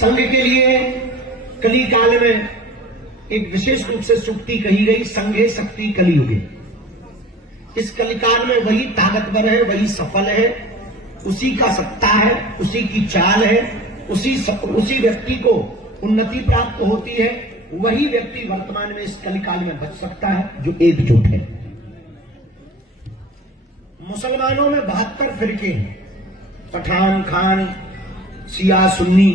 संघ के लिए कली काल में एक विशेष रूप से सूक्ति कही गई, संघे शक्ति कलियुगे। इस कलिकाल में वही ताकतवर है, वही सफल है, उसी का सत्ता है, उसी की चाल है, उसी व्यक्ति को उन्नति प्राप्त होती है, वही व्यक्ति वर्तमान में इस कलिकाल में बच सकता है जो एकजुट है। मुसलमानों में 72 फिरके हैं, पठान, खान, शिया, सुन्नी,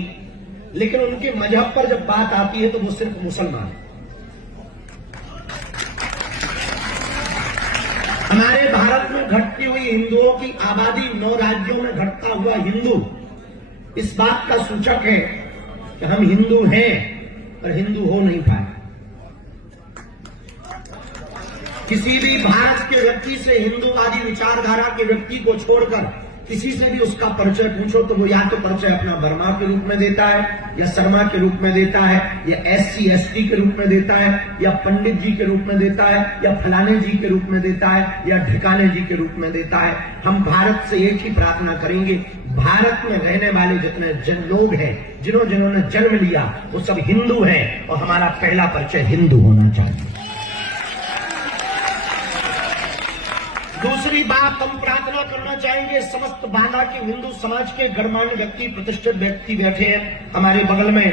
लेकिन उनके मजहब पर जब बात आती है तो वो सिर्फ मुसलमान है। हमारे भारत में घटती हुई हिंदुओं की आबादी 9 राज्यों में घटता हुआ हिंदू इस बात का सूचक है कि हम हिंदू हैं और हिंदू हो नहीं पाए। किसी भी भारत के व्यक्ति से हिंदूवादी विचारधारा के व्यक्ति को छोड़कर किसी से भी उसका परिचय पूछो तो वो या तो परिचय अपना वर्मा के रूप में देता है, या शर्मा के रूप में देता है, या SC ST के रूप में देता है, या पंडित जी के रूप में देता है, या फलाने जी के रूप में देता है, या ढिकाने जी के रूप में देता है। हम भारत से एक ही प्रार्थना करेंगे, भारत में रहने वाले जितने लोग हैं, जिन्होंने जन्म लिया, वो सब हिंदू हैं और हमारा पहला परिचय हिंदू होना चाहिए। दूसरी बात हम प्रार्थना करना चाहेंगे, समस्त बांदा के हिंदू समाज के गणमान्य व्यक्ति, प्रतिष्ठित व्यक्ति बैठे हैं हमारे बगल में।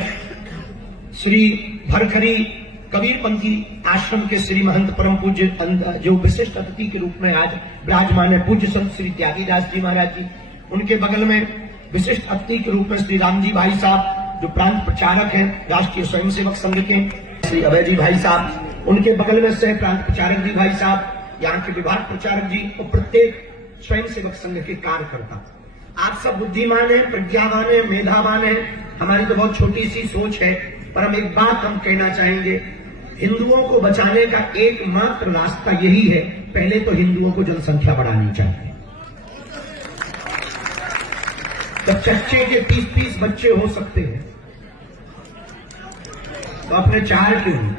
श्री भरखरी कबीरपंथी आश्रम के श्री महंत परम पूज्य जो विशिष्ट अतिथि के रूप में आज विराजमान है, पूज्य संत श्री त्यागीदास जी महाराज जी। उनके बगल में विशिष्ट अतिथि के रूप में श्री राम जी भाई साहब जो प्रांत प्रचारक हैं राष्ट्रीय स्वयंसेवक संघ के, श्री अभय जी भाई साहब। उनके बगल में सह प्रांत प्रचारक जी भाई साहब, यहाँ के विभाग प्रचारक जी और प्रत्येक स्वयंसेवक संघ के कार्यकर्ता। आप सब बुद्धिमान हैं, प्रज्ञावान हैं, मेधावान हैं। हमारी तो बहुत छोटी सी सोच है, पर हम एक बात हम कहना चाहेंगे, हिंदुओं को बचाने का एकमात्र रास्ता यही है, पहले तो हिंदुओं को जनसंख्या बढ़ानी चाहिए। जब चच्चे के 30-30 बच्चे हो सकते हैं तो अपने 4 क्यों,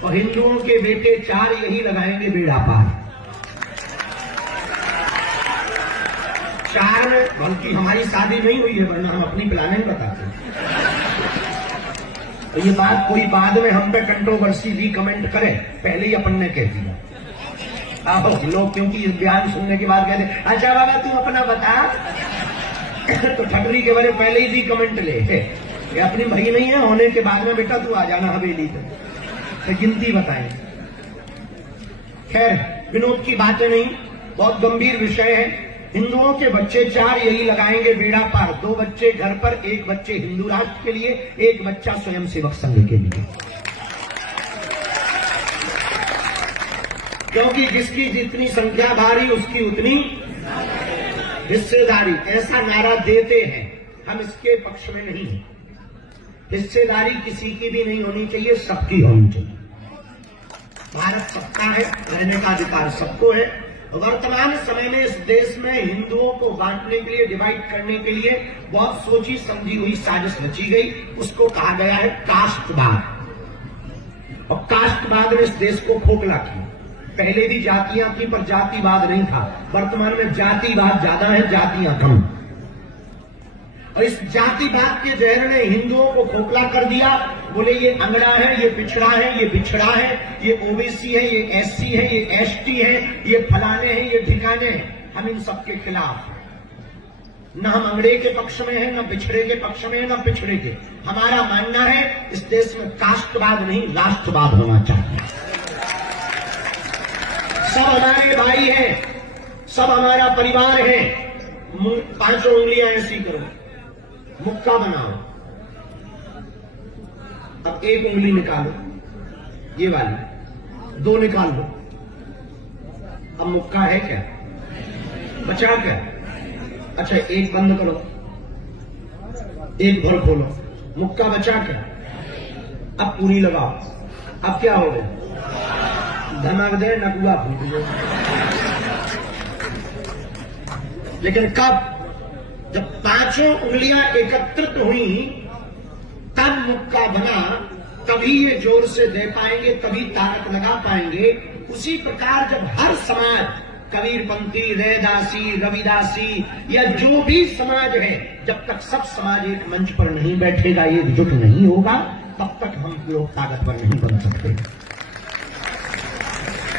और हिंदुओं के बेटे 4 यही लगाएंगे बेड़ा पार। 4 में, बल्कि हमारी शादी नहीं हुई है, वरना हम अपनी प्लानिंग बताते हैं। तो ये बात कोई बाद में हम पे कंट्रोवर्सी भी कमेंट करे, पहले ही अपन ने कह दिया। आहो लोग क्योंकि बयान सुनने के बाद कहते अच्छा बाबा तू अपना बता तो ठगरी के बारे पहले ही दी कमेंट ले, ये अपनी भाई नहीं है, होने के बाद में बेटा तू आ जाना हवेली तो गिनती बताएं। खैर विनोद की बातें नहीं, बहुत गंभीर विषय है। हिंदुओं के बच्चे 4 यही लगाएंगे बेड़ा पार, 2 बच्चे घर पर, 1 बच्चे हिंदू राष्ट्र के लिए, 1 बच्चा स्वयंसेवक संघ के लिए। क्योंकि जिसकी जितनी संख्या भारी उसकी उतनी हिस्सेदारी, ऐसा नारा देते हैं, हम इसके पक्ष में नहीं हैं। हिस्सेदारी किसी की भी नहीं होनी चाहिए, सबकी होनी चाहिए। भारत सबका है, रहने का अधिकार सबको है। वर्तमान समय में इस देश में हिंदुओं को बांटने के लिए, डिवाइड करने के लिए बहुत सोची समझी हुई साजिश रची गई, उसको कहा गया है कास्टवाद। और कास्टवाद ने इस देश को खोखला किया। पहले भी जातियां थी पर जातिवाद नहीं था, वर्तमान में जातिवाद ज्यादा है, जातियां कम। और इस जातिवाद के जहर ने हिंदुओं को खोखला कर दिया। बोले ये अंगड़ा है, ये पिछड़ा है, ये बिछड़ा है, ये ओबीसी है, ये SC है, ये ST है, ये फलाने हैं, ये ठिकाने हैं। हम इन सबके खिलाफ न हम अंगड़े के पक्ष में हैं, न पिछड़े के पक्ष में हैं, न पिछड़े के। हमारा मानना है इस देश में कास्टवाद नहीं राष्ट्रवाद होना चाहिए। सब हमारे भाई हैं, सब हमारा परिवार है। 5 उंगलियां ऐसी करो, मुक्का बनाओ, अब 1 उंगली निकालो, ये वाली 2 निकाल लो। अब मुक्का है क्या, बचा क्या? अच्छा 1 बंद करो, 1 भर खोलो, मुक्का बचा क्या? अब पूरी लगाओ। अब क्या हो गया? धमाक दे नकुआ फूट गया। लेकिन कब? जब 5 उंगलियां एकत्रित हुई तब मुक्का बना, तभी ये जोर से दे पाएंगे, तभी ताकत लगा पाएंगे। उसी प्रकार जब हर समाज कबीरपंथी, रैदासी, रविदासी या जो भी समाज है, जब तक सब समाज एक मंच पर नहीं बैठेगा, एकजुट नहीं होगा, तब तक हम लोग ताकतवर नहीं बन सकते।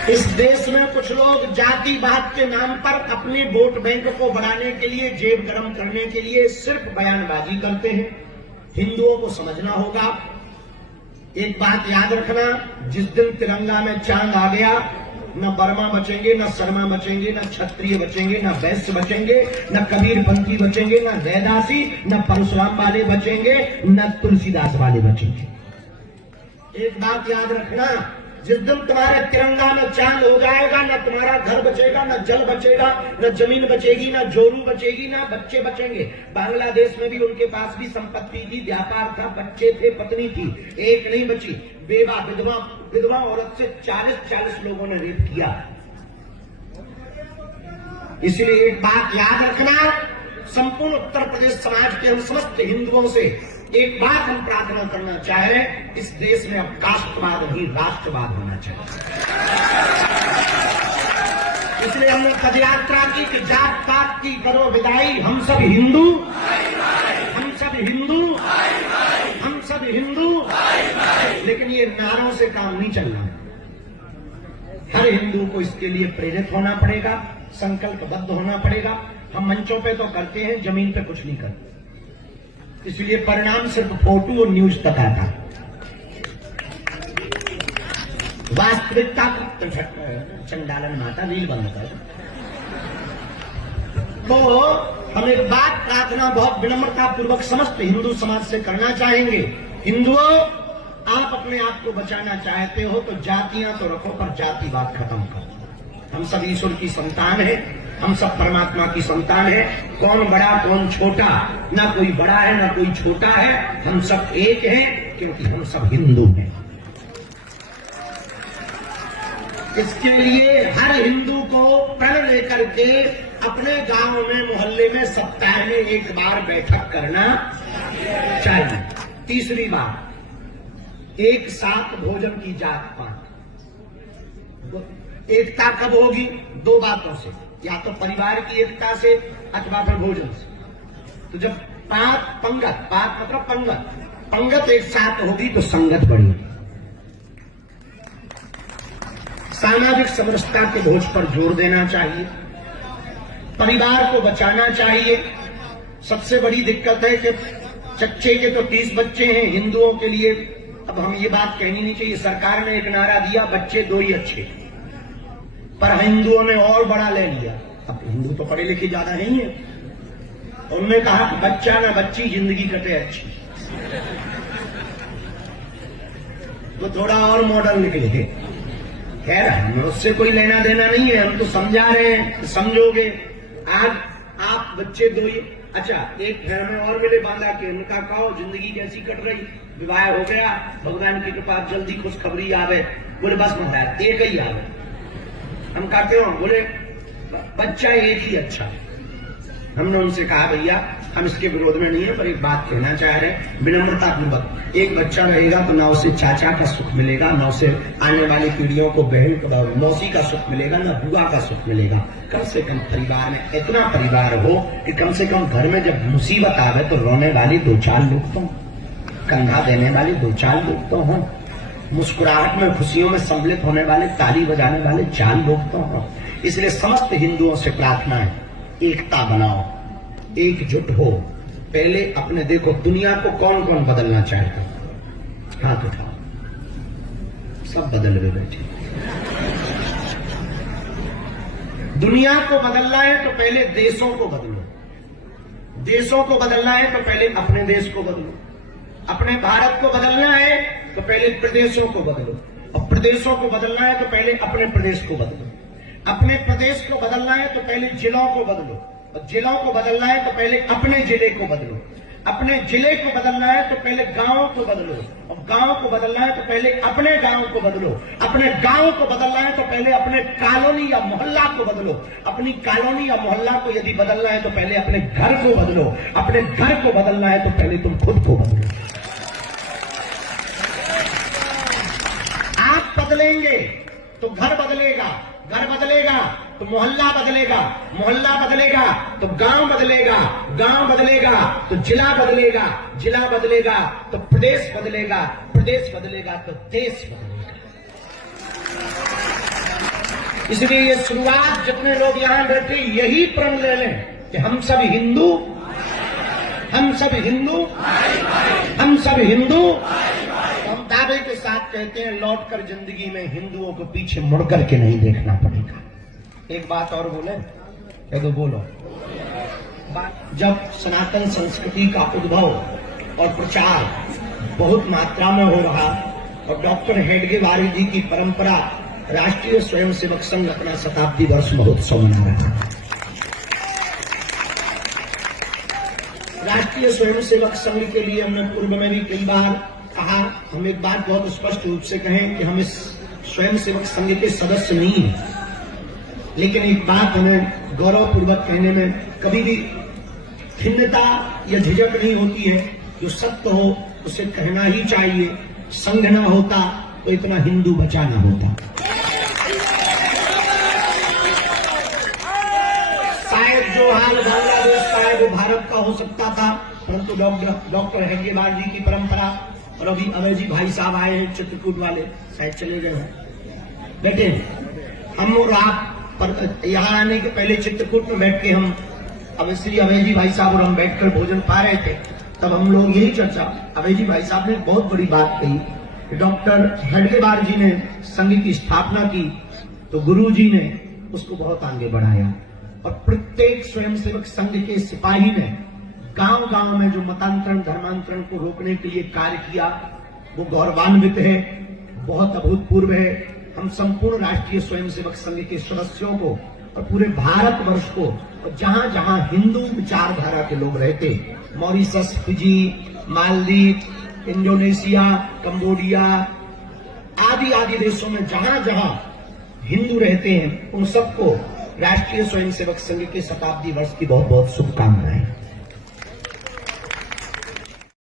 इस देश में कुछ लोग जातिवाद के नाम पर अपने वोट बैंक को बढ़ाने के लिए, जेब गरम करने के लिए सिर्फ बयानबाजी करते हैं। हिंदुओं को समझना होगा, एक बात याद रखना, जिस दिन तिरंगा में चांद आ गया, न बर्मा बचेंगे, न शर्मा बचेंगे, न क्षत्रिय बचेंगे, न वैश्य बचेंगे, न कबीरपंथी बचेंगे, न रैदासी, न परशुराम वाले बचेंगे, न तुलसीदास वाले बचेंगे। एक बात याद रखना, जिस दिन तुम्हारे तिरंगा में चांद हो जाएगा, न तुम्हारा घर बचेगा, न जल बचेगा, न जमीन बचेगी, न जोरू बचेगी, न बच्चे बचेंगे। बांग्लादेश में भी उनके पास भी संपत्ति थी, व्यापार था, बच्चे थे, पत्नी थी, एक नहीं बची। बेवा विधवा औरत से 40 लोगों ने रेप किया। इसलिए एक बात याद रखना, संपूर्ण उत्तर प्रदेश समाज के हम समस्त हिंदुओं से एक बात हम प्रार्थना करना चाह रहे हैं, इस देश में अब कास्टवाद नहीं राष्ट्रवाद होना चाहिए। इसलिए हमने पदयात्रा की कि जात पात की करो विदाई, हम सब हिंदू, हम सब हिंदू, हम सब हिंदू। लेकिन ये नारों से काम नहीं चलना है। हर हिंदू को इसके लिए प्रेरित होना पड़ेगा, संकल्पबद्ध होना पड़ेगा। हम मंचों पे तो करते हैं, जमीन पे कुछ नहीं करते। इसलिए परिणाम सिर्फ फोटो और न्यूज तक आता। वास्तविकता चंडालन माता रील बंद कर। तो हम एक बात प्रार्थना बहुत विनम्रता पूर्वक समस्त हिंदू समाज से करना चाहेंगे। हिंदुओं, आप अपने आप को बचाना चाहते हो तो जातियां तो रखो, पर जातिवाद खत्म करो। हम सब ईश्वर की संतान है, हम सब परमात्मा की संतान है। कौन बड़ा कौन छोटा, ना कोई बड़ा है ना कोई छोटा है, हम सब एक हैं, क्योंकि हम सब हिंदू हैं। इसके लिए हर हिंदू को प्रण लेकर के अपने गांव में, मोहल्ले में सप्ताह में एक बार बैठक करना चाहिए। तीसरी बात, एक साथ भोजन की जात पात। एकता कब होगी? दो बातों से, या तो परिवार की एकता से अथवा फिर भोजन से। तो जब पंगत मतलब पंगत एक साथ होगी तो संगत बढ़ेगी। सामाजिक समरसता के बोझ पर जोर देना चाहिए, परिवार को बचाना चाहिए। सबसे बड़ी दिक्कत है कि चच्चे के तो 30 बच्चे हैं हिंदुओं के लिए। अब हम ये बात कहनी नहीं चाहिए, सरकार ने एक नारा दिया, बच्चे 2 ही अच्छे, पर हिंदुओं ने और बड़ा ले लिया। अब हिंदू तो पढ़े लिखे ज्यादा नहीं है, उन्होंने कहा कि बच्चा ना बच्ची जिंदगी कटे अच्छी। तो थोड़ा और मॉडल निकले। खैर, हमें उससे कोई लेना देना नहीं है, हम तो समझा रहे हैं, समझोगे। आज आप बच्चे 2 ही, अच्छा एक घर में और मिले बांधा के, उनका कहो जिंदगी कैसी कट रही, विवाह हो गया, भगवान की कृपा, जल्दी खुशखबरी आवे, बोले बस महाराज एक ही आवे। हम कहते हो, बोले बच्चा एक ही अच्छा। हमने उनसे कहा भैया हम इसके विरोध में नहीं है, पर एक बात कहना चाह रहे हैं विनम्रता पूर्वक, एक बच्चा रहेगा तो ना उसे चाचा का सुख मिलेगा, ना उसे आने वाली पीढ़ियों को बहन मौसी का सुख मिलेगा, ना बुआ का सुख मिलेगा। कम से कम परिवार में इतना परिवार हो कि कम से कम घर में जब मुसीबत आवे तो रोने वाले 2-4 लोग तो, कंधा देने वाले 2-4 लोग तो हों, मुस्कुराहट में खुशियों में सम्मिलित होने वाले, ताली बजाने वाले 4 लोग तो हों। इसलिए समस्त हिंदुओं से प्रार्थना है, एकता बनाओ, एकजुट हो। पहले अपने देखो, दुनिया को कौन कौन बदलना चाहता है? हाथ उठाओ, सब बदल हुए बैठे। दुनिया को बदलना है तो पहले देशों को बदलो, देशों को बदलना है तो पहले अपने देश को बदलो, अपने भारत को बदलना है तो पहले प्रदेशों को बदलो, और प्रदेशों को बदलना है तो पहले अपने प्रदेश को बदलो, अपने प्रदेश को बदलना है तो पहले जिलों को बदलो, और जिलों को बदलना है तो पहले अपने जिले को बदलो, अपने जिले को बदलना है तो पहले गांव को बदलो, और गांव को बदलना है तो पहले अपने गांव को बदलो, अपने गांव को बदलना है तो पहले अपने कॉलोनी या मोहल्ला को बदलो, अपनी कॉलोनी या मोहल्ला को यदि बदलना है तो पहले अपने घर को बदलो, अपने घर को बदलना है तो पहले तुम खुद को बदलो। आप बदलेंगे तो घर बदलेगा, घर बदलेगा तो मोहल्ला बदलेगा, मोहल्ला बदलेगा तो गांव बदलेगा, गांव बदलेगा तो जिला बदलेगा, जिला बदलेगा तो प्रदेश बदलेगा, प्रदेश बदलेगा तो देश बदलेगा। इसलिए ये शुरुआत जितने लोग यहां बैठे यही प्रण ले लें कि हम सब हिंदू, हम सब हिंदू, हम सब हिंदू। हम दावे के साथ कहते हैं लौटकर जिंदगी में हिंदुओं को पीछे मुड़ करके नहीं देखना पड़ेगा। एक बात और बोले, कह दो, बोलो। जब सनातन संस्कृति का उद्भव और प्रचार बहुत मात्रा में हो रहा और डॉक्टर हेडगेवार जी की परंपरा राष्ट्रीय स्वयंसेवक संघ अपना शताब्दी वर्ष महोत्सव मना रहा है। राष्ट्रीय स्वयंसेवक संघ के लिए हमने पूर्व में भी कई बार कहा, हम एक बात बहुत स्पष्ट रूप से कहें कि हम इस स्वयंसेवक संघ के सदस्य नहीं हैं, लेकिन एक बात हमें गौरवपूर्वक कहने में कभी भी खिन्नता या झिझक नहीं होती है। जो सत्य हो उसे कहना ही चाहिए। संघ न होता तो इतना हिंदू बचा न होता। शायद जो हाल बांग्लादेश का है वो भारत का हो सकता था, परंतु डॉक्टर हेडगेवार जी की परंपरा, और अभी अभय जी भाई साहब आए हैं चित्रकूट वाले, शायद चले गए हैं, बैठे हम और आप यहाँ आने के पहले चित्रकूट में बैठ के हम अब श्री अभय जी भाई साहब और हम बैठकर भोजन पा रहे थे, तब हम लोग यही चर्चा, अभय जी भाई साहब ने बहुत बड़ी बात कही कि डॉक्टर हेडगेवार जी ने संघ की स्थापना की तो गुरु जी ने उसको बहुत आगे बढ़ाया और प्रत्येक स्वयंसेवक संघ के सिपाही ने गांव गांव में जो मतांतरण धर्मांतरण को रोकने के लिए कार्य किया वो गौरवान्वित है, बहुत अभूतपूर्व है। हम संपूर्ण राष्ट्रीय स्वयंसेवक संघ के सदस्यों को और पूरे भारतवर्ष को, और जहां जहां हिंदू विचारधारा के लोग रहते, Mauritius, Fiji, Maldives, Indonesia, Cambodia आदि आदि देशों में जहां जहां हिंदू रहते हैं, उन सबको राष्ट्रीय स्वयंसेवक संघ के शताब्दी वर्ष की बहुत बहुत शुभकामनाएं।